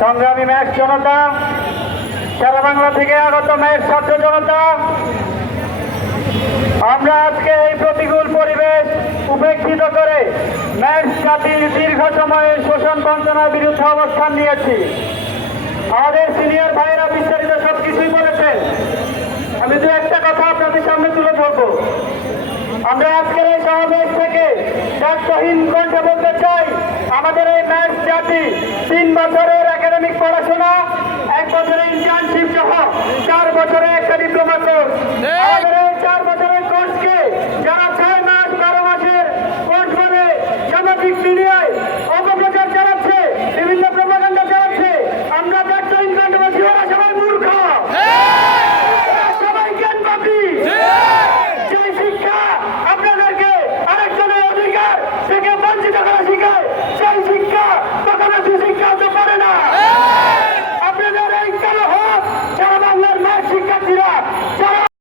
সংগ্রামী ম্যাচ জনতা, সারা বাংলা থেকে আগত ম্যাচ ছাত্র জনতা, আমরা আজকে এই প্রতিকূল পরিবেশ উপেক্ষিত করে ম্যাচ জাতির দীর্ঘ সময়ের শোষণ বঞ্চনার বিরুদ্ধে অবস্থান নিয়েছি। আমাদের সিনিয়র ভাইয়েরা বিস্তারিত সব কিছুই বলেছেন। আমি দু একটা কথা আপনাদের সামনে তুলে ধরবো। আমরা আজকের এই সমাবেশ থেকে দায়িত্বহীন কণ্ঠে বলতে চাই বছরের একাডেমিক পড়াশোনা এক বছরের ইন্টার্নশিপ সহ চার বছরের একটা ডিপ্লোমা কোর্স চার বছরের কোর্সকে যারা ছয় মাস বারো মাসের কোর্স করে সামাজিক মিডিয়ায় বিভিন্ন চালাচ্ছে আমরা সবাই সবাই শিক্ষা আপনাদেরকে অধিকার বঞ্চিত শিখায়।